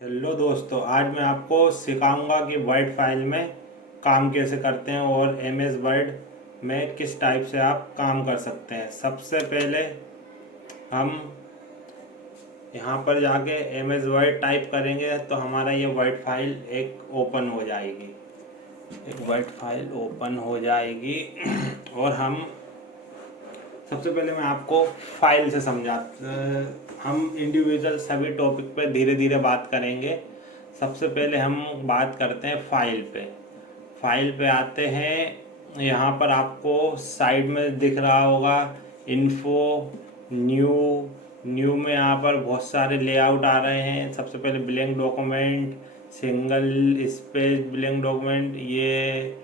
Hello दोस्तों, आज मैं आपको सिखाऊंगा कि वर्ड फाइल में काम कैसे करते हैं और एम एस वर्ड में किस टाइप से आप काम कर सकते हैं। सबसे पहले हम यहाँ पर जाके एम एस वर्ड टाइप करेंगे तो हमारा ये वर्ड फाइल एक ओपन हो जाएगी। एक वर्ड फाइल ओपन हो जाएगी और हम सबसे पहले मैं आपको फाइल से हम इंडिविजुअल सभी टॉपिक पे धीरे धीरे बात करेंगे। सबसे पहले हम बात करते हैं फाइल पे। फाइल पे आते हैं। यहाँ पर आपको साइड में दिख रहा होगा इन्फो, न्यू। न्यू में यहाँ पर बहुत सारे लेआउट आ रहे हैं। सबसे पहले blank document, single space blank document, ये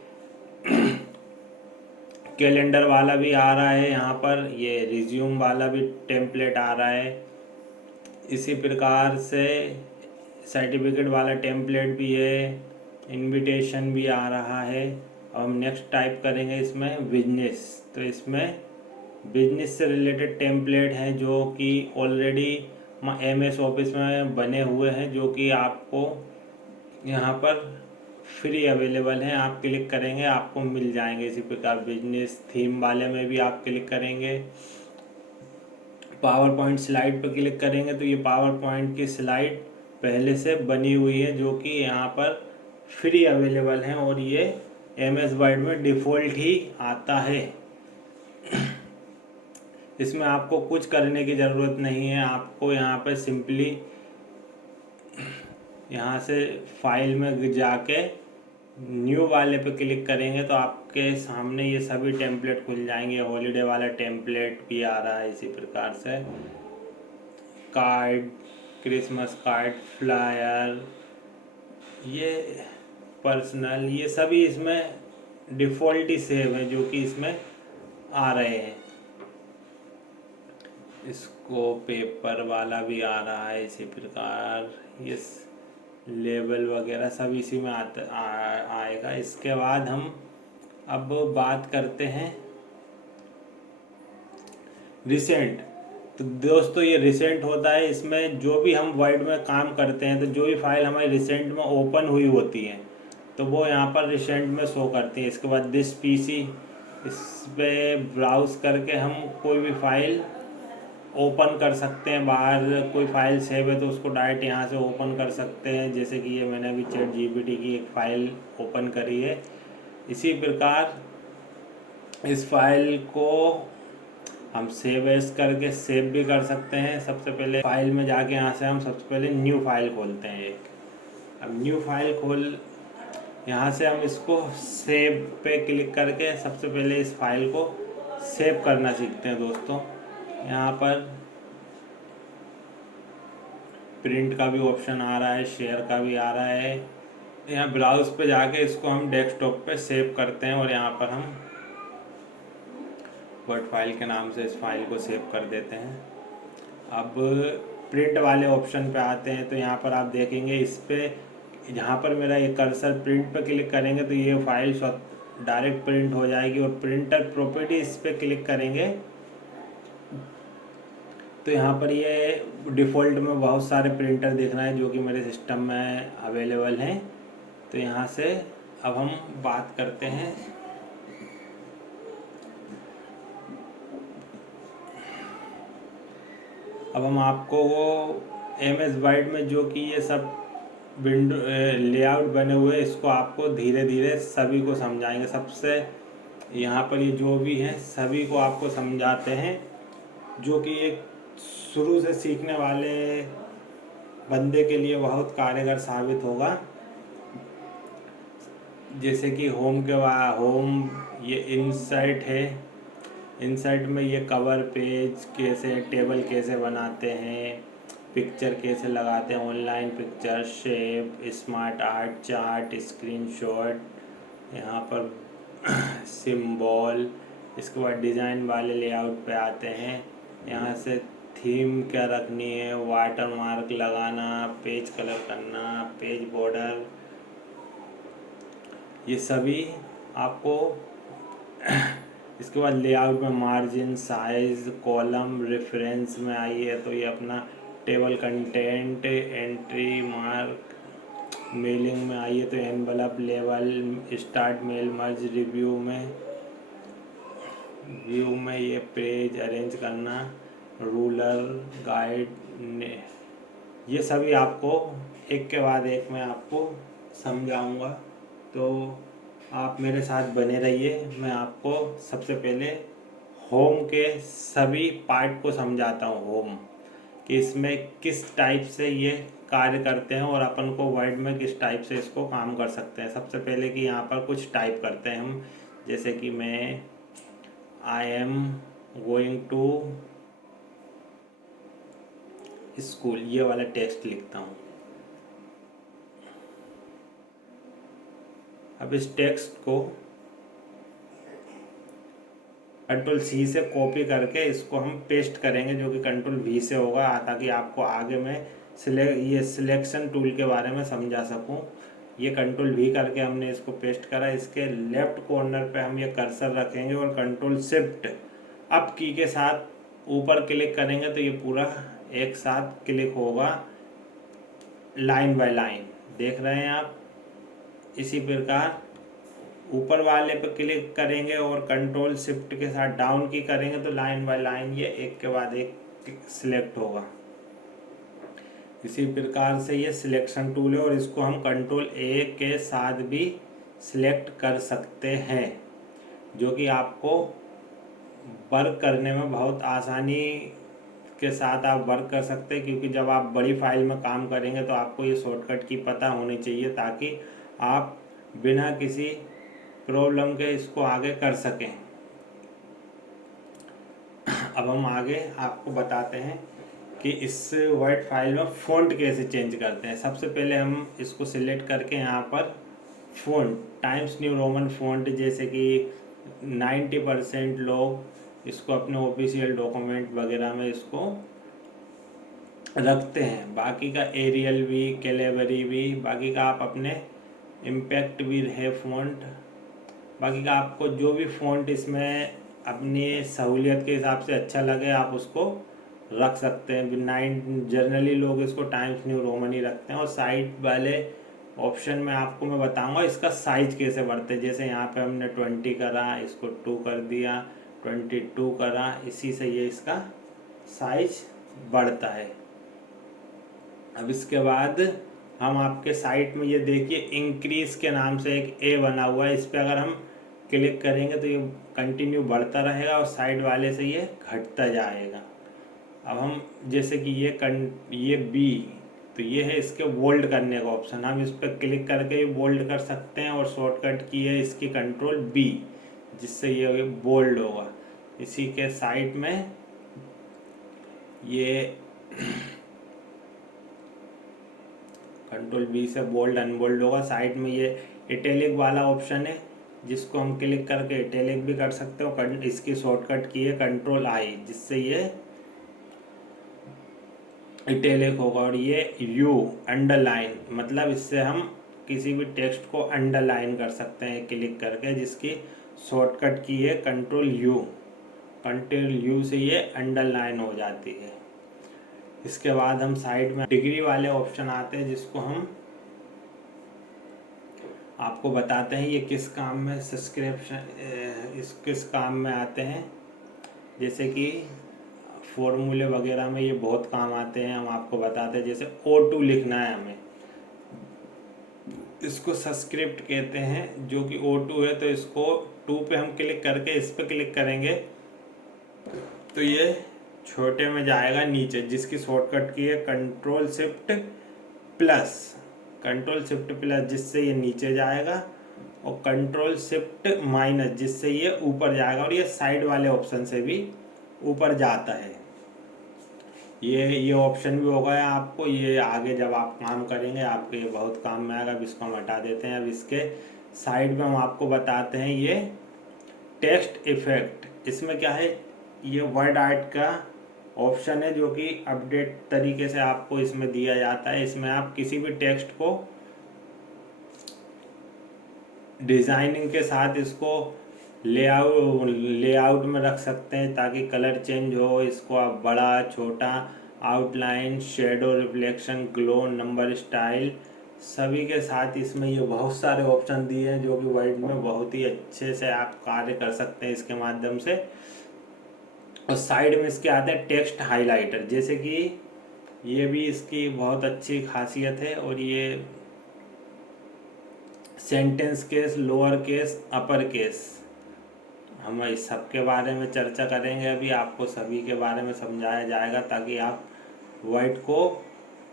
कैलेंडर वाला भी आ रहा है। यहाँ पर ये रिज्यूम वाला भी टेम्पलेट आ रहा है। इसी प्रकार से सर्टिफिकेट वाला टेम्पलेट भी है, इनविटेशन भी आ रहा है। अब हम नेक्स्ट टाइप करेंगे इसमें बिजनेस। तो इसमें बिजनेस से रिलेटेड टेम्पलेट हैं जो कि ऑलरेडी एम एस ऑफिस में बने हुए हैं, जो कि आपको यहाँ पर फ्री अवेलेबल हैं। आप क्लिक करेंगे आपको मिल जाएंगे। इसी प्रकार बिजनेस थीम वाले में भी आप क्लिक करेंगे, पावर पॉइंट स्लाइड पर क्लिक करेंगे तो ये पावर पॉइंट की स्लाइड पहले से बनी हुई है जो कि यहाँ पर फ्री अवेलेबल हैं और ये एम एस वर्ड में डिफ़ॉल्ट ही आता है। इसमें आपको कुछ करने की ज़रूरत नहीं है। आपको यहाँ पर सिंपली यहाँ से फाइल में जाके न्यू वाले पे क्लिक करेंगे तो आपके सामने ये सभी टेम्पलेट खुल जाएंगे। हॉलीडे वाला टेम्पलेट भी आ रहा है। इसी प्रकार से कार्ड, क्रिसमस कार्ड, फ्लायर, ये पर्सनल, ये सभी इसमें डिफ़ॉल्ट ही सेव है जो कि इसमें आ रहे हैं। इसको पेपर वाला भी आ रहा है। इसी प्रकार ये लेबल वगैरह सब इसी में आएगा। इसके बाद हम अब बात करते हैं रिसेंट। तो दोस्तों ये रिसेंट होता है, इसमें जो भी हम वर्ड में काम करते हैं तो जो भी फाइल हमारी रिसेंट में ओपन हुई होती है तो वो यहाँ पर रिसेंट में शो करती है। इसके बाद दिस पीसी, इस पर ब्राउज करके हम कोई भी फाइल ओपन कर सकते हैं। बाहर कोई फाइल सेव है तो उसको डायरेक्ट यहाँ से ओपन कर सकते हैं। जैसे कि ये मैंने अभी चैट जीपीटी की एक फ़ाइल ओपन करी है। इसी प्रकार इस फाइल को हम सेव एज करके सेव भी कर सकते हैं। सबसे पहले फाइल में जाके यहाँ से हम सबसे पहले न्यू फाइल खोलते हैं एक। अब न्यू फाइल खोल यहाँ से हम इसको सेव पे क्लिक करके सबसे पहले इस फाइल को सेव करना सीखते हैं दोस्तों। यहाँ पर प्रिंट का भी ऑप्शन आ रहा है, शेयर का भी आ रहा है। यहाँ ब्राउज पे जाके इसको हम डेस्कटॉप पे सेव करते हैं और यहाँ पर हम वर्ड फाइल के नाम से इस फाइल को सेव कर देते हैं। अब प्रिंट वाले ऑप्शन पे आते हैं तो यहाँ पर आप देखेंगे इस पर, यहाँ पर मेरा ये कर्सर प्रिंट पे क्लिक करेंगे तो ये फाइल डायरेक्ट प्रिंट हो जाएगी। और प्रिंटर प्रॉपर्टी इस पर क्लिक करेंगे तो यहाँ पर ये डिफ़ॉल्ट में बहुत सारे प्रिंटर दिख रहे हैं जो कि मेरे सिस्टम में अवेलेबल हैं। तो यहाँ से अब हम बात करते हैं अब हम आपको वो एम एस वर्ड में जो कि ये सब विंडो लेआउट बने हुए इसको आपको धीरे धीरे सभी को समझाएंगे। सबसे यहाँ पर ये जो भी हैं सभी को आपको समझाते हैं जो कि एक शुरू से सीखने वाले बंदे के लिए बहुत कारगर साबित होगा। जैसे कि होम ये इंसर्ट है। इंसर्ट में ये कवर पेज कैसे, टेबल कैसे बनाते हैं, पिक्चर कैसे लगाते हैं, online picture, shape, smart art, chart, screenshot, यहाँ पर सिंबल। इसके बाद डिज़ाइन वाले लेआउट पे आते हैं। यहाँ से थीम क्या रखनी है, वाटर मार्क लगाना, पेज कलर करना, पेज बॉर्डर, ये सभी आपको इसके बाद लेआउट में मार्जिन, साइज़, कॉलम, रेफरेंस में आई है तो ये अपना table content, entry mark, mailing में आइए तो एनवलप, लेवल, स्टार्ट मेल, मर्ज, रिव्यू में ये पेज अरेंज करना, रूलर, गाइड ने, ये सभी आपको एक के बाद एक मैं आपको समझाऊंगा, तो आप मेरे साथ बने रहिए। मैं आपको सबसे पहले होम के सभी पार्ट को समझाता हूँ। होम कि इसमें किस टाइप से ये कार्य करते हैं और अपन को वर्ड में किस टाइप से इसको काम कर सकते हैं। सबसे पहले कि यहाँ पर कुछ टाइप करते हैं हम, जैसे कि मैं I am going to school, ये वाला टेक्स्ट लिखता हूँ। अब इस टेक्स्ट को कंट्रोल सी से कॉपी करके इसको हम पेस्ट करेंगे, जो कि कंट्रोल वी से होगा, ताकि आपको आगे में ये सिलेक्शन टूल के बारे में समझा सकूं। ये कंट्रोल वी करके हमने इसको पेस्ट करा। इसके लेफ्ट कॉर्नर पे हम ये कर्सर रखेंगे और कंट्रोल शिफ्ट अप की के साथ ऊपर क्लिक करेंगे तो ये पूरा एक साथ क्लिक होगा, लाइन बाय लाइन। देख रहे हैं आप। इसी प्रकार ऊपर वाले पे क्लिक करेंगे और कंट्रोल शिफ्ट के साथ डाउन की करेंगे तो लाइन बाय लाइन ये एक के बाद एक सिलेक्ट होगा। इसी प्रकार से ये सिलेक्शन टूल है और इसको हम कंट्रोल ए के साथ भी सिलेक्ट कर सकते हैं, जो कि आपको वर्क करने में बहुत आसानी के साथ आप वर्क कर सकते हैं। क्योंकि जब आप बड़ी फाइल में काम करेंगे तो आपको ये शॉर्टकट की पता होनी चाहिए, ताकि आप बिना किसी प्रॉब्लम के इसको आगे कर सकें। अब हम आगे आपको बताते हैं कि इस वर्ड फाइल में फ़ॉन्ट कैसे चेंज करते हैं। सबसे पहले हम इसको सिलेक्ट करके यहाँ पर font times new Roman font, जैसे कि 90% लोग इसको अपने ऑफिशियल डॉक्यूमेंट वगैरह में इसको रखते हैं। बाकी का एरियल भी, कैलेबरी भी, बाकी का आप अपने इम्पैक्ट भी है फ़ॉन्ट। बाकी का आपको जो भी फ़ॉन्ट इसमें अपनी सहूलियत के हिसाब से अच्छा लगे आप उसको रख सकते हैं। जनरली लोग इसको टाइम्स न्यू रोमन ही रखते हैं। और साइड वाले ऑप्शन में आपको मैं बताऊंगा इसका साइज कैसे बढ़ते हैं। जैसे यहाँ पे हमने 20 करा, इसको 2 कर दिया, 22 करा, इसी से ये इसका साइज बढ़ता है। अब इसके बाद हम आपके साइट में ये देखिए इंक्रीज के नाम से एक ए बना हुआ है, इस पर अगर हम क्लिक करेंगे तो ये कंटिन्यू बढ़ता रहेगा और साइड वाले से ये घटता जाएगा। अब हम जैसे कि ये बी, तो ये है इसके बोल्ड करने का ऑप्शन, हम इस पर क्लिक करके ये बोल्ड कर सकते हैं। और शॉर्टकट की है इसकी कंट्रोल बी, जिससे ये बोल्ड होगा। इसी के साइड में ये कंट्रोल बी से बोल्ड अनबोल्ड होगा। साइड में ये इटैलिक वाला ऑप्शन है, जिसको हम क्लिक करके इटैलिक भी कर सकते हो। इसकी शॉर्टकट की है कंट्रोल आई, जिससे ये इटैलिक होगा। और ये यू अंडरलाइन, मतलब इससे हम किसी भी टेक्स्ट को अंडरलाइन कर सकते हैं क्लिक करके, जिसकी शॉर्टकट की है कंट्रोल यू। कंट्रोल यू से ये अंडरलाइन हो जाती है। इसके बाद हम साइड में डिग्री वाले ऑप्शन आते हैं, जिसको हम आपको बताते हैं ये किस काम में सब्सक्रिप्शन किस काम में आते हैं। जैसे कि फॉर्मूले वगैरह में ये बहुत काम आते हैं, हम आपको बताते हैं। जैसे O2 लिखना है हमें, इसको सब्सक्रिप्ट कहते हैं, जो कि O2 है। तो इसको 2 पे हम क्लिक करके इस पे क्लिक करेंगे तो ये छोटे में जाएगा नीचे, जिसकी शॉर्टकट की है control shift plus. Control shift plus जिससे ये नीचे जाएगा, और कंट्रोल शिफ्ट माइनस जिससे ये ऊपर जाएगा। और ये साइड वाले ऑप्शन से भी ऊपर जाता है। ये ऑप्शन भी होगा आपको, ये आगे जब आप काम करेंगे आपको ये बहुत काम में आएगा। अब इसको हम हटा देते हैं। अब इसके साइड में हम आपको बताते हैं ये टेक्स्ट इफेक्ट। इसमें क्या है, ये वर्ड आर्ट का ऑप्शन है, जो कि अपडेट तरीके से आपको इसमें दिया जाता है। इसमें आप किसी भी टेक्स्ट को डिज़ाइनिंग के साथ इसको लेआउट में रख सकते हैं, ताकि कलर चेंज हो। इसको आप बड़ा छोटा outline, shadow, reflection, glow, number, style, सभी के साथ इसमें ये बहुत सारे ऑप्शन दिए हैं जो कि वर्ड में बहुत ही अच्छे से आप कार्य कर सकते हैं इसके माध्यम से। और साइड में इसके आते हैं टेक्स्ट हाइलाइटर, जैसे कि ये भी इसकी बहुत अच्छी खासियत है। और ये sentence case, lower case, upper case, हम इस सब के बारे में चर्चा करेंगे। अभी आपको सभी के बारे में समझाया जाएगा ताकि आप वर्ड को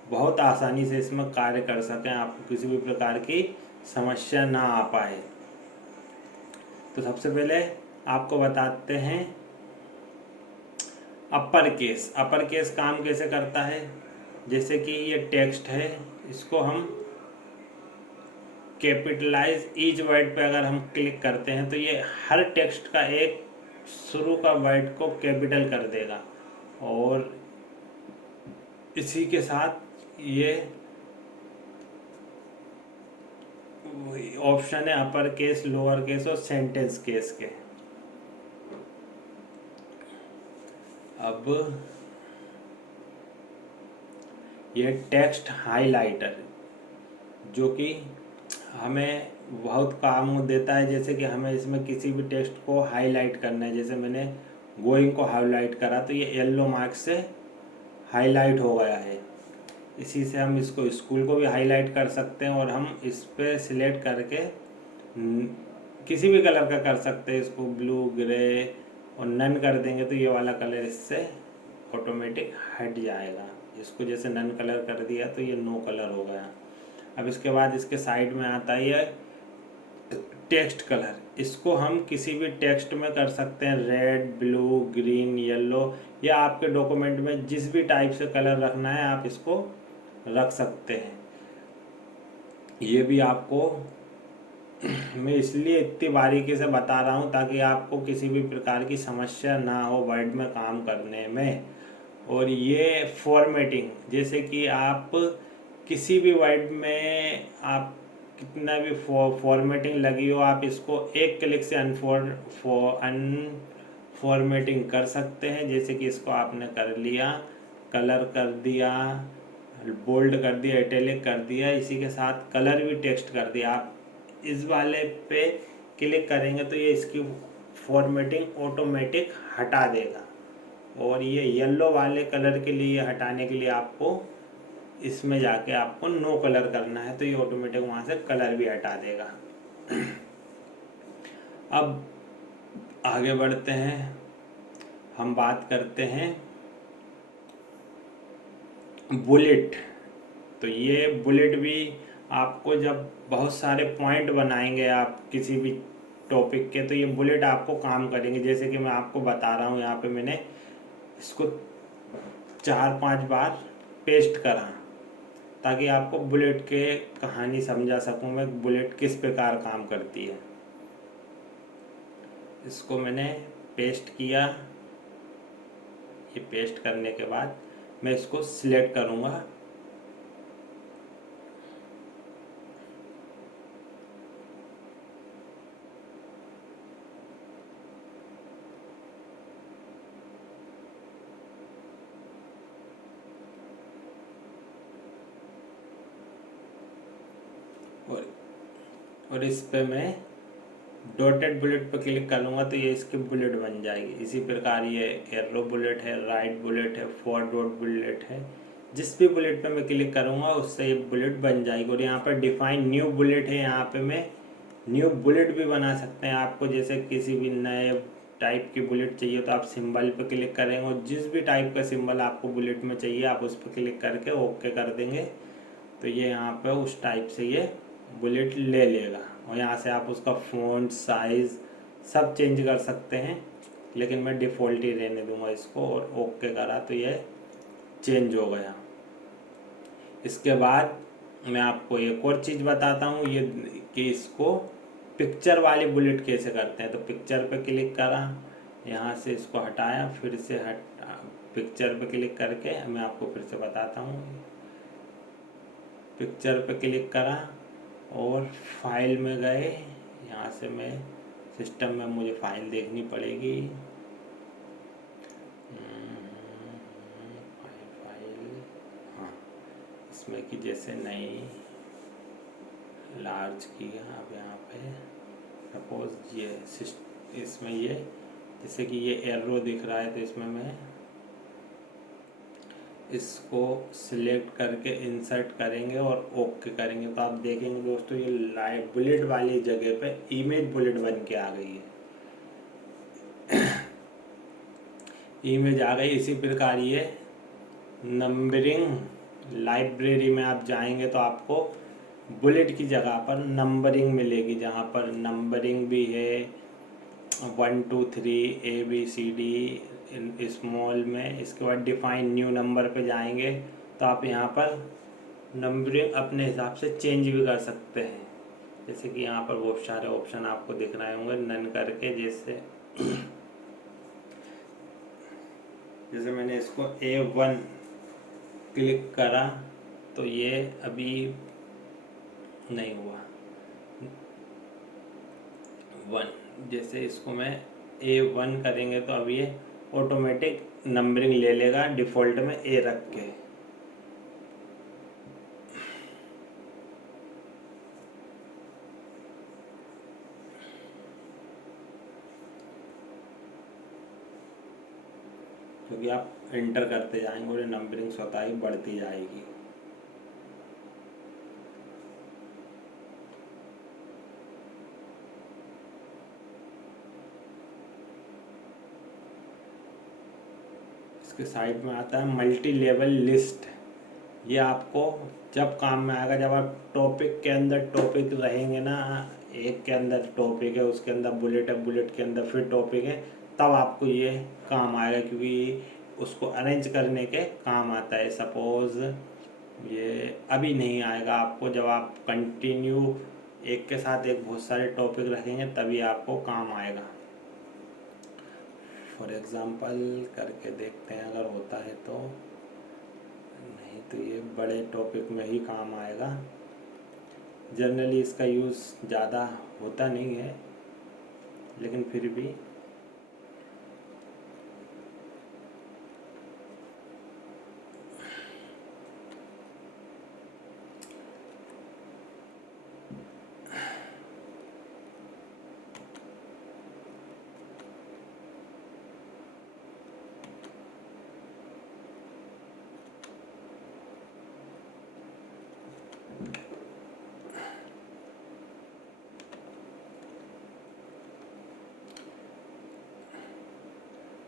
बहुत आसानी से इसमें कार्य कर सकें, आपको किसी भी प्रकार की समस्या ना आ पाए। तो सबसे पहले आपको बताते हैं अपर केस। अपर केस काम कैसे करता है, जैसे कि ये टेक्स्ट है, इसको हम कैपिटलाइज ईच वर्ड पे अगर हम क्लिक करते हैं तो ये हर टेक्स्ट का एक शुरू का वर्ड को कैपिटल कर देगा। और इसी के साथ ये ऑप्शन है अपर केस, लोअर केस और सेंटेंस केस के। अब ये टेक्स्ट हाइलाइटर जो कि हमें बहुत काम देता है, जैसे कि हमें इसमें किसी भी टेक्स्ट को हाईलाइट करना है। जैसे मैंने गोइंग को हाईलाइट करा तो ये येलो मार्क से हाईलाइट हो गया है। इसी से हम इसको स्कूल को भी हाईलाइट कर सकते हैं और हम इस पर सिलेक्ट करके किसी भी कलर का कर सकते हैं। इसको ब्लू, ग्रे और नन कर देंगे तो ये वाला कलर इससे ऑटोमेटिक हट जाएगा। इसको जैसे नन कलर कर दिया तो ये नो कलर हो गया। अब इसके बाद इसके साइड में आता है टेक्स्ट कलर। इसको हम किसी भी टेक्स्ट में कर सकते हैं, रेड, ब्लू, ग्रीन, येलो, या आपके डॉक्यूमेंट में जिस भी टाइप से कलर रखना है आप इसको रख सकते हैं। ये भी आपको मैं इसलिए इतनी बारीकी से बता रहा हूँ ताकि आपको किसी भी प्रकार की समस्या ना हो वर्ड में काम करने में। और ये फॉर्मेटिंग, जैसे कि आप किसी भी वर्ड में आप कितना भी फॉर्मेटिंग लगी हो, आप इसको एक क्लिक से अनफॉर्मेटिंग कर सकते हैं। जैसे कि इसको आपने कर लिया, कलर कर दिया, बोल्ड कर दिया, इटैलिक कर दिया, इसी के साथ कलर भी टेक्स्ट कर दिया। आप इस वाले पे क्लिक करेंगे तो ये इसकी फॉर्मेटिंग ऑटोमेटिक हटा देगा। और ये येलो वाले कलर के लिए हटाने के लिए आपको इसमें जाके आपको नो कलर करना है तो ये ऑटोमेटिक वहाँ से कलर भी हटा देगा। अब आगे बढ़ते हैं, हम बात करते हैं बुलेट। तो ये बुलेट भी आपको जब बहुत सारे पॉइंट बनाएंगे आप किसी भी टॉपिक के, तो ये बुलेट आपको काम करेंगे। जैसे कि मैं आपको बता रहा हूँ, यहाँ पे मैंने इसको 4-5 बार पेस्ट करा ताकि आपको बुलेट के कहानी समझा सकूं मैं, बुलेट किस प्रकार काम करती है। इसको मैंने पेस्ट किया। ये पेस्ट करने के बाद मैं इसको सिलेक्ट करूंगा। और इस पे मैं डॉटेड बुलेट पर क्लिक कर लूँगा तो ये इसकी बुलेट बन जाएगी। इसी प्रकार ये एरो बुलेट है, राइट बुलेट है, 4 डॉट बुलेट है। जिस भी बुलेट पे मैं क्लिक करूँगा उससे ये बुलेट बन जाएगी। और यहाँ पर डिफाइन न्यू बुलेट है, यहाँ पे मैं न्यू बुलेट भी बना सकते हैं। आपको जैसे किसी भी नए टाइप की बुलेट चाहिए तो आप सिंबल पे क्लिक करेंगे और जिस भी टाइप का सिंबल आपको बुलेट में चाहिए आप उस पर क्लिक करके ओके कर देंगे तो ये यहाँ पे उस टाइप से ये बुलेट ले लेगा। और यहाँ से आप उसका फ़ॉन्ट, साइज़ सब चेंज कर सकते हैं, लेकिन मैं डिफ़ॉल्ट ही रहने दूंगा इसको। और ओके करा तो ये चेंज हो गया। इसके बाद मैं आपको एक और चीज़ बताता हूँ ये कि इसको पिक्चर वाली बुलेट कैसे करते हैं। तो पिक्चर पे क्लिक करा, यहाँ से इसको हटाया, फिर से पिक्चर पे क्लिक करके मैं आपको फिर से बताता हूँ। पिक्चर पे क्लिक करा और फाइल में गए, यहाँ से मैं सिस्टम में मुझे फाइल देखनी पड़ेगी। फाइल इसमें कि जैसे नई लार्ज किया, अब यहाँ पे सपोज ये इसमें ये जैसे कि ये एरो दिख रहा है, तो इसमें मैं इसको सिलेक्ट करके इंसर्ट करेंगे और ओके करेंगे, तो आप देखेंगे दोस्तों ये लाइट बुलेट वाली जगह पे इमेज बुलेट बन के आ गई है। इमेज आ गई। इसी प्रकार ये नंबरिंग लाइब्रेरी में आप जाएंगे तो आपको बुलेट की जगह पर नंबरिंग मिलेगी, जहाँ पर नंबरिंग भी है 1 2 3 ABCD स्मॉल में। इसके बाद डिफाइन न्यू नंबर पे जाएंगे तो आप यहाँ पर नंबरिंग अपने हिसाब से चेंज भी कर सकते हैं। जैसे कि यहाँ पर बहुत सारे ऑप्शन आपको दिख रहे होंगे नन करके, जैसे मैंने इसको A1 क्लिक करा तो ये अभी नहीं हुआ 1। जैसे इसको मैं A1 करेंगे तो अब ये ऑटोमेटिक नंबरिंग ले लेगा डिफ़ॉल्ट में A रख के। क्योंकि आप एंटर करते जाएंगे और नंबरिंग स्वतः ही बढ़ती जाएगी। इसके साइड में आता है मल्टी लेवल लिस्ट। ये आपको जब काम में आएगा, जब आप टॉपिक के अंदर टॉपिक रहेंगे ना, एक के अंदर टॉपिक है, उसके अंदर बुलेट है, बुलेट के अंदर फिर टॉपिक है, तब आपको ये काम आएगा, क्योंकि उसको अरेंज करने के काम आता है। सपोज ये अभी नहीं आएगा आपको, जब आप कंटिन्यू एक के साथ एक बहुत सारे टॉपिक रखेंगे तभी आपको काम आएगा। फॉर एग्ज़ाम्पल करके देखते हैं अगर होता है तो, नहीं तो ये बड़े टॉपिक में ही काम आएगा। जनरली इसका यूज़ ज़्यादा होता नहीं है, लेकिन फिर भी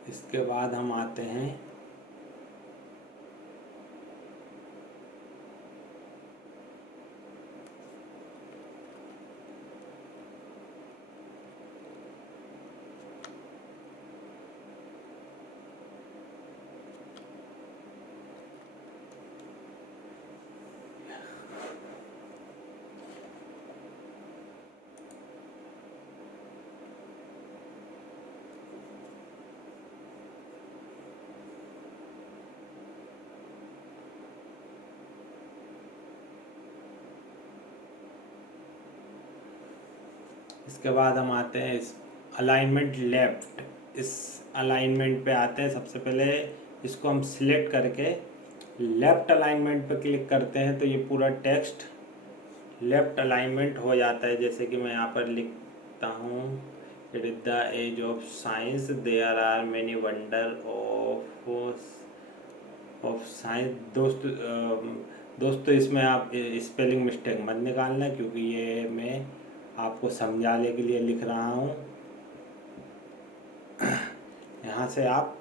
इसके बाद हम आते हैं इसके बाद हम आते हैं इस अलाइनमेंट लेफ्ट। इस अलाइनमेंट पे आते हैं। सबसे पहले इसको हम सिलेक्ट करके लेफ्ट अलाइनमेंट पे क्लिक करते हैं तो ये पूरा टेक्स्ट लेफ्ट अलाइनमेंट हो जाता है। जैसे कि मैं यहाँ पर लिखता हूँ, it is the age of science, there are many wonder of science. दोस्तों इसमें आप स्पेलिंग मिस्टेक मत निकालना, क्योंकि ये मैं आपको समझाने के लिए लिख रहा हूँ। यहाँ से आप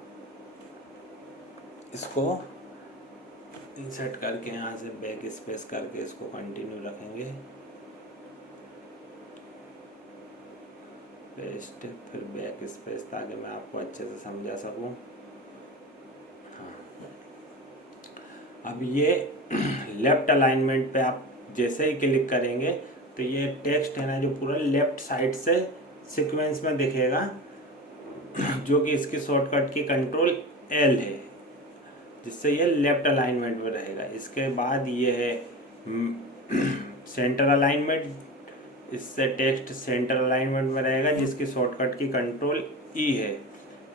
इसको इंसर्ट करके यहाँ से बैक स्पेस करके इसको कंटिन्यू रखेंगे, पेस्ट, फिर बैक स्पेस, ताकि मैं आपको अच्छे से समझा सकूँ। हाँ, अब ये लेफ्ट अलाइनमेंट पे आप जैसे ही क्लिक करेंगे तो ये टेक्स्ट है ना जो पूरा लेफ्ट साइड से सीक्वेंस में दिखेगा, जो कि इसकी शॉर्टकट की कंट्रोल L है, जिससे ये लेफ्ट अलाइनमेंट में रहेगा। इसके बाद ये है सेंटर अलाइनमेंट। इससे टेक्स्ट सेंटर अलाइनमेंट में रहेगा, जिसकी शॉर्टकट की कंट्रोल E है।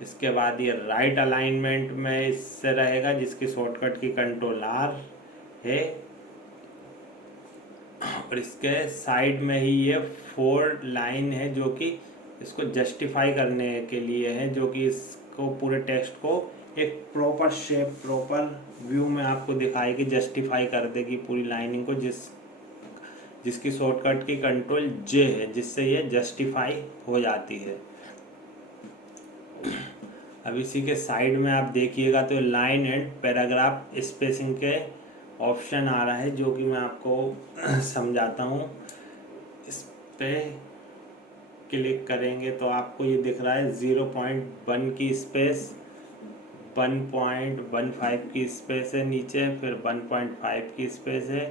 इसके बाद ये राइट अलाइनमेंट में इससे रहेगा, जिसकी शॉर्टकट की कंट्रोल R है। और इसके साइड में ही ये 4 लाइन है जो कि इसको जस्टिफाई करने के लिए है, जो कि इसको पूरे टेक्स्ट को एक प्रॉपर शेप, प्रॉपर व्यू में आपको दिखाएगी, जस्टिफाई कर देगी पूरी लाइनिंग को, जिसकी शॉर्टकट की कंट्रोल जे है, जिससे ये जस्टिफाई हो जाती है। अब इसी के साइड में आप देखिएगा तो लाइन एंड पैराग्राफ स्पेसिंग के ऑप्शन आ रहा है, जो कि मैं आपको समझाता हूँ। इस पे क्लिक करेंगे तो आपको ये दिख रहा है 0.1 की स्पेस, 1.15 की स्पेस है नीचे, फिर 1.5 की स्पेस है,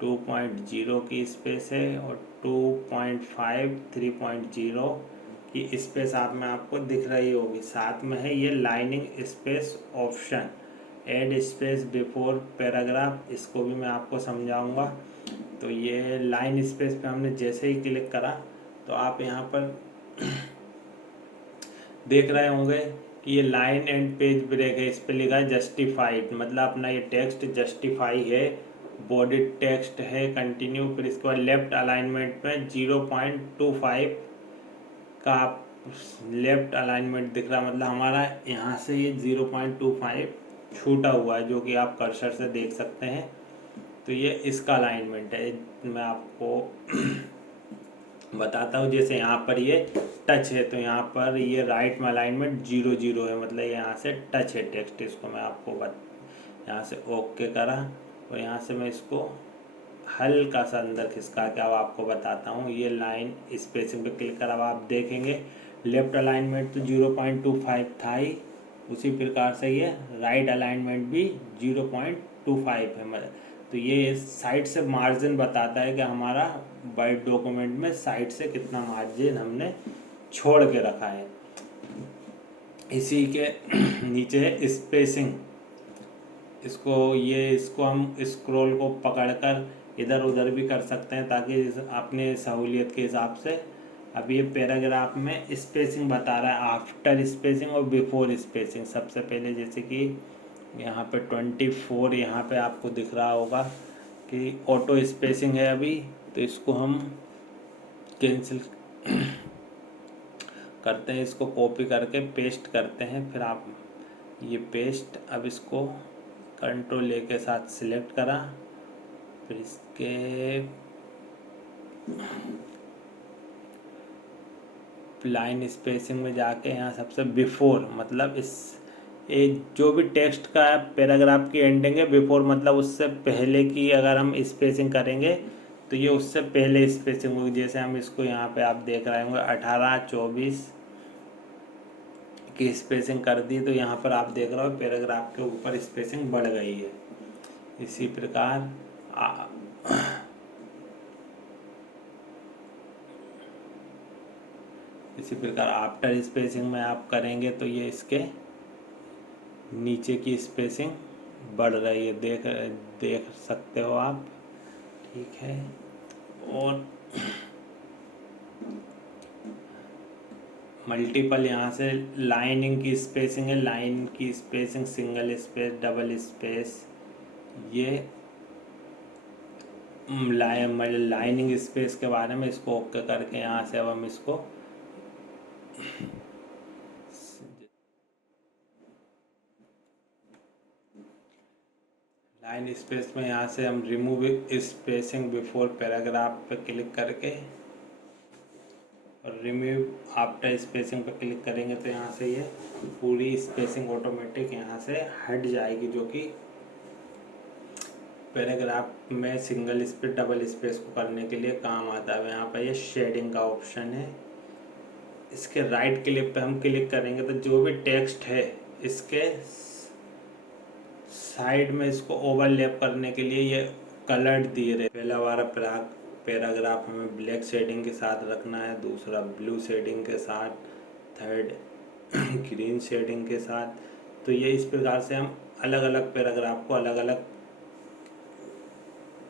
2.0 की स्पेस है और 2.5, 3.0 की स्पेस आप में आपको दिख रही होगी। साथ में है ये lining space option, add space before paragraph, इसको भी मैं आपको समझाऊंगा। तो ये लाइन स्पेस पे हमने जैसे ही क्लिक करा तो आप यहाँ पर देख रहे होंगे कि ये लाइन एंड पेज ब्रेक है, इस पर लिखा है जस्टिफाइड, मतलब अपना ये टेक्स्ट जस्टिफाई है, बॉडी टेक्स्ट है कंटिन्यू। फिर इसके बाद लेफ्ट अलाइनमेंट में 0.25 का लेफ्ट अलाइनमेंट दिख रहा, मतलब हमारा यहाँ से ये 0.25 छूटा हुआ है, जो कि आप कर्सर से देख सकते हैं। तो ये इसका अलाइनमेंट है। मैं आपको बताता हूँ, जैसे यहाँ पर ये टच है तो यहाँ पर ये राइट में अलाइनमेंट 0 है, मतलब यहाँ से टच है टेक्स्ट। इसको मैं आपको यहाँ से ओके करा और यहाँ से मैं इसको हल्का सा अंदर खिसका के अब आपको बताता हूँ। ये लाइन स्पेसिंग पे क्लिक करा, अब आप देखेंगे लेफ्ट अलाइनमेंट तो 0.25 था ही, उसी प्रकार से ये राइट अलाइनमेंट भी 0.25 है। तो ये साइड से मार्जिन बताता है कि हमारा वर्ड डॉक्यूमेंट में साइड से कितना मार्जिन हमने छोड़ के रखा है। इसी के नीचे है स्पेसिंग, इसको हम स्क्रॉल को पकड़कर इधर उधर भी कर सकते हैं ताकि अपने सहूलियत के हिसाब से। अब ये पैराग्राफ में स्पेसिंग बता रहा है, आफ्टर स्पेसिंग और बिफोर स्पेसिंग। सबसे पहले जैसे कि यहाँ पे 24 यहाँ पे आपको दिख रहा होगा कि ऑटो स्पेसिंग है अभी, तो इसको हम कैंसिल करते हैं, इसको कॉपी करके पेस्ट करते हैं। फिर आप ये पेस्ट, अब इसको कंट्रोल ए के साथ सिलेक्ट करा, फिर इसके लाइन स्पेसिंग में जाके यहाँ सबसे बिफोर, मतलब इस जो भी टेक्स्ट का पैराग्राफ की एंडिंग है, बिफोर मतलब उससे पहले की अगर हम स्पेसिंग करेंगे तो ये उससे पहले स्पेसिंग होगी। जैसे हम इसको यहाँ पे आप देख रहे होंगे 18-24 की स्पेसिंग कर दी, तो यहाँ पर आप देख रहे हो पैराग्राफ के ऊपर स्पेसिंग बढ़ गई है। इसी प्रकार आफ्टर स्पेसिंग में आप करेंगे तो ये इसके नीचे की स्पेसिंग बढ़ रही है, देख सकते हो आप, ठीक है। और मल्टीपल यहाँ से लाइनिंग की स्पेसिंग है, लाइन की spacing single space, double space, ये लाइनिंग स्पेस के बारे में। इसको ओके करके यहाँ से अब हम इसको लाइन स्पेस में यहाँ से हम रिमूव स्पेसिंग बिफोर पैराग्राफ पे क्लिक करके और रिमूव आफ्टर स्पेसिंग पे क्लिक करेंगे तो यहाँ से ये पूरी स्पेसिंग ऑटोमेटिक यहाँ से हट जाएगी, जो कि पैराग्राफ में सिंगल स्पेस डबल स्पेस को करने के लिए काम आता है। यहाँ पर ये शेडिंग का ऑप्शन है, इसके राइट क्लिक पे हम क्लिक करेंगे तो जो भी टेक्स्ट है इसके साइड में इसको ओवरलैप करने के लिए ये कलर दिए रहे। पहला वाला पैराग्राफ हमें ब्लैक शेडिंग के साथ रखना है, दूसरा ब्लू शेडिंग के साथ, थर्ड ग्रीन शेडिंग के साथ। तो ये इस प्रकार से हम अलग अलग पैराग्राफ को अलग अलग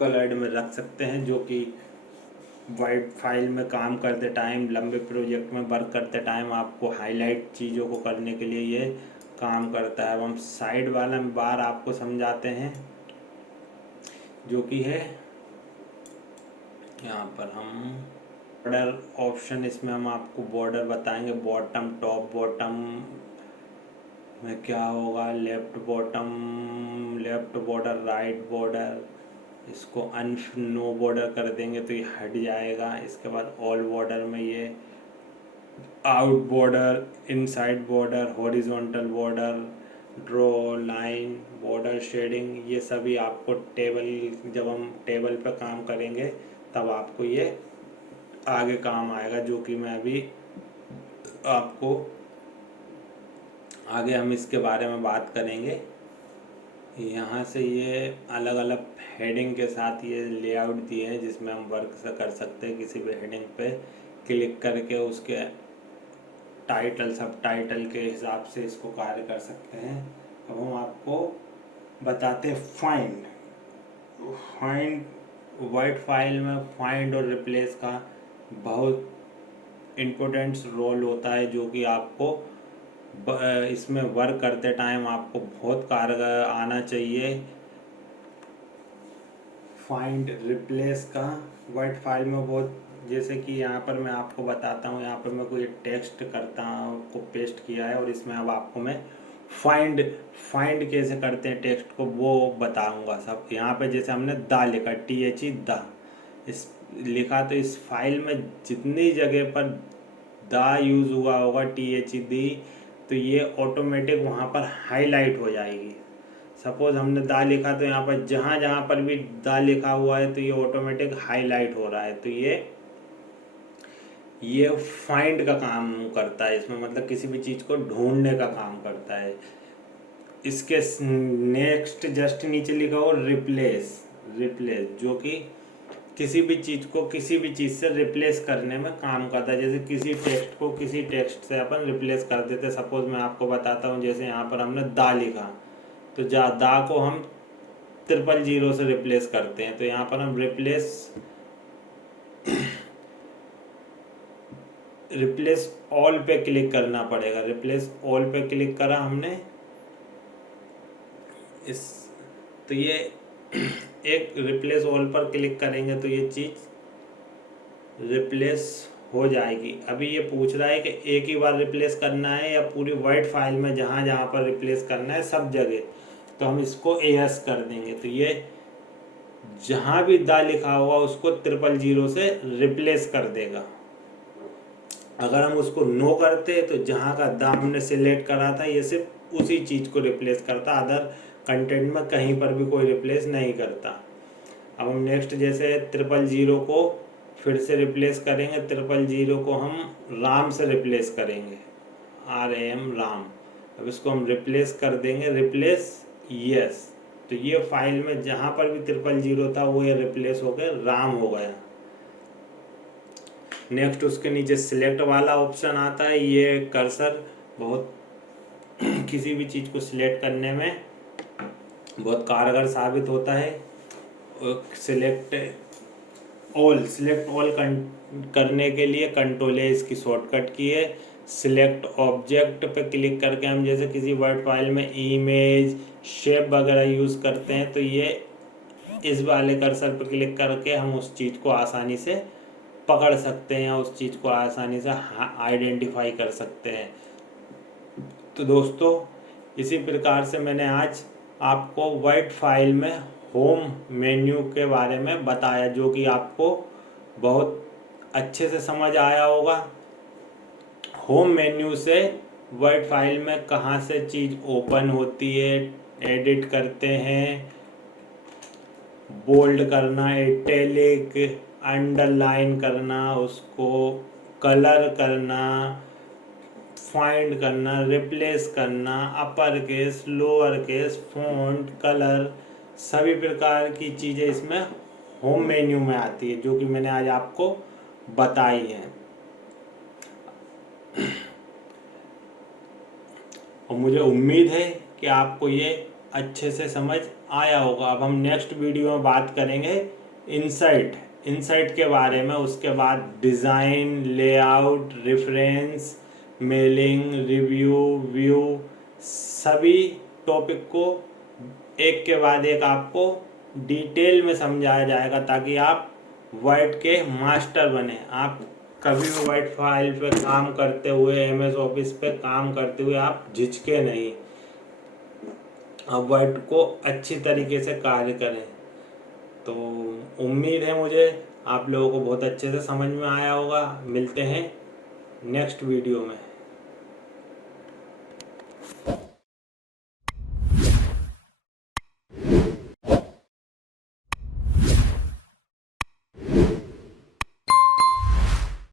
कलर्ड में रख सकते हैं, जो कि वर्ड फाइल में काम करते टाइम, लंबे प्रोजेक्ट में वर्क करते टाइम आपको हाईलाइट चीज़ों को करने के लिए ये काम करता है। अब हम साइड वाला बार आपको समझाते हैं, जो कि है यहाँ पर हम बॉर्डर ऑप्शन, इसमें हम आपको बॉर्डर बताएंगे, बॉटम, टॉप बॉटम में क्या होगा, left bottom, left border, right border. इसको नो बॉर्डर कर देंगे तो ये हट जाएगा। इसके बाद ऑल बॉर्डर में ये out border, inside border, horizontal border, draw line, border shading, ये सभी आपको टेबल, जब हम टेबल पर काम करेंगे तब आपको ये आगे काम आएगा, जो कि मैं अभी आपको आगे हम इसके बारे में बात करेंगे। यहाँ से ये अलग अलग हेडिंग के साथ ये लेआउट दिए हैं जिसमें हम वर्क से कर सकते हैं। किसी भी हेडिंग पे क्लिक करके उसके टाइटल, सब टाइटल के हिसाब से इसको कार्य कर सकते हैं। अब हम आपको बताते हैं फाइंड। वर्ड फाइल में फाइंड और रिप्लेस का बहुत इम्पोर्टेंट रोल होता है, जो कि आपको इसमें वर्क करते टाइम आपको बहुत कारगर आना चाहिए। फाइंड रिप्लेस का वर्ड फाइल में बहुत, जैसे कि यहाँ पर मैं आपको बताता हूँ, यहाँ पर मैं कोई टेक्स्ट करता हूँ को पेस्ट किया है और इसमें अब आपको मैं फाइंड कैसे करते हैं टेक्स्ट को वो बताऊंगा सब। यहाँ पे जैसे हमने दा लिखा, THE दा इस लिखा, तो इस फाइल में जितनी जगह पर दा यूज़ हुआ होगा, THE दी, तो ये ऑटोमेटिक वहाँ पर हाईलाइट हो जाएगी। सपोज हमने दा लिखा तो यहाँ पर जहाँ जहाँ पर भी दा लिखा हुआ है तो ये ऑटोमेटिक हाईलाइट हो रहा है। तो ये फाइंड का काम करता है इसमें, मतलब किसी भी चीज़ को ढूंढने का काम करता है। इसके नेक्स्ट जस्ट नीचे लिखा हो रिप्लेस, जो कि किसी भी चीज़ को किसी भी चीज़ से रिप्लेस करने में काम करता है। जैसे किसी टेक्स्ट को किसी टेक्स्ट से अपन रिप्लेस कर देते। सपोज मैं आपको बताता हूँ, जैसे यहाँ पर हमने दा लिखा, तो दा को हम 000 से रिप्लेस करते हैं। तो यहाँ पर हम रिप्लेस ऑल पे क्लिक करना पड़ेगा। रिप्लेस ऑल पे क्लिक करा हमने, इस तो ये एक रिप्लेस ऑल पर क्लिक करेंगे तो ये चीज़ रिप्लेस हो जाएगी। अभी ये पूछ रहा है कि एक ही बार रिप्लेस करना है या पूरी वर्ड फाइल में जहाँ जहाँ पर रिप्लेस करना है सब जगह, तो हम इसको एस कर देंगे। तो ये जहाँ भी दा लिखा होगा उसको 000 से रिप्लेस कर देगा। अगर हम उसको नो करते तो जहाँ का दा हमने सिलेक्ट करा था ये सिर्फ उसी चीज़ को रिप्लेस करता, अदर कंटेंट में कहीं पर भी कोई रिप्लेस नहीं करता। अब हम नेक्स्ट जैसे 000 को फिर से रिप्लेस करेंगे। 000 को हम राम से रिप्लेस करेंगे, RAM राम। अब इसको हम रिप्लेस कर देंगे, रिप्लेस यस। तो ये फाइल में जहाँ पर भी 000 था वो ये रिप्लेस होकर राम हो गया। नेक्स्ट उसके नीचे सिलेक्ट वाला ऑप्शन आता है। ये कर्सर बहुत किसी भी चीज़ को सिलेक्ट करने में बहुत कारगर साबित होता है। सिलेक्ट ऑल करने के लिए कंट्रोल है इसकी शॉर्टकट की है। सिलेक्ट ऑब्जेक्ट पे क्लिक करके हम जैसे किसी वर्ड फाइल में इमेज, शेप वगैरह यूज़ करते हैं, तो ये इस वाले कर्सर पर क्लिक करके हम उस चीज़ को आसानी से पकड़ सकते हैं, उस चीज़ को आसानी से आइडेंटिफाई कर सकते हैं। तो दोस्तों, इसी प्रकार से मैंने आज आपको वर्ड फाइल में होम मेन्यू के बारे में बताया, जो कि आपको बहुत अच्छे से समझ आया होगा। होम मेन्यू से वर्ड फाइल में कहाँ से चीज़ ओपन होती है, एडिट करते हैं, बोल्ड करना, इटैलिक, अंडरलाइन करना, उसको कलर करना, फाइंड करना, रिप्लेस करना, upper case, lower case, font, colour, सभी प्रकार की चीज़ें इसमें होम मेन्यू में आती है, जो कि मैंने आज आपको बताई हैं। और मुझे उम्मीद है कि आपको ये अच्छे से समझ आया होगा। अब हम नेक्स्ट वीडियो में बात करेंगे इंसर्ट के बारे में। उसके बाद design, layout, reference, mailing, review, view, सभी टॉपिक को एक के बाद एक आपको डिटेल में समझाया जाएगा, ताकि आप वर्ड के मास्टर बने। आप कभी भी वर्ड फाइल पे काम करते हुए, एमएस ऑफिस पे काम करते हुए आप झिझके नहीं, आप वर्ड को अच्छी तरीके से कार्य करें। तो उम्मीद है मुझे आप लोगों को बहुत अच्छे से समझ में आया होगा। मिलते हैं नेक्स्ट वीडियो में।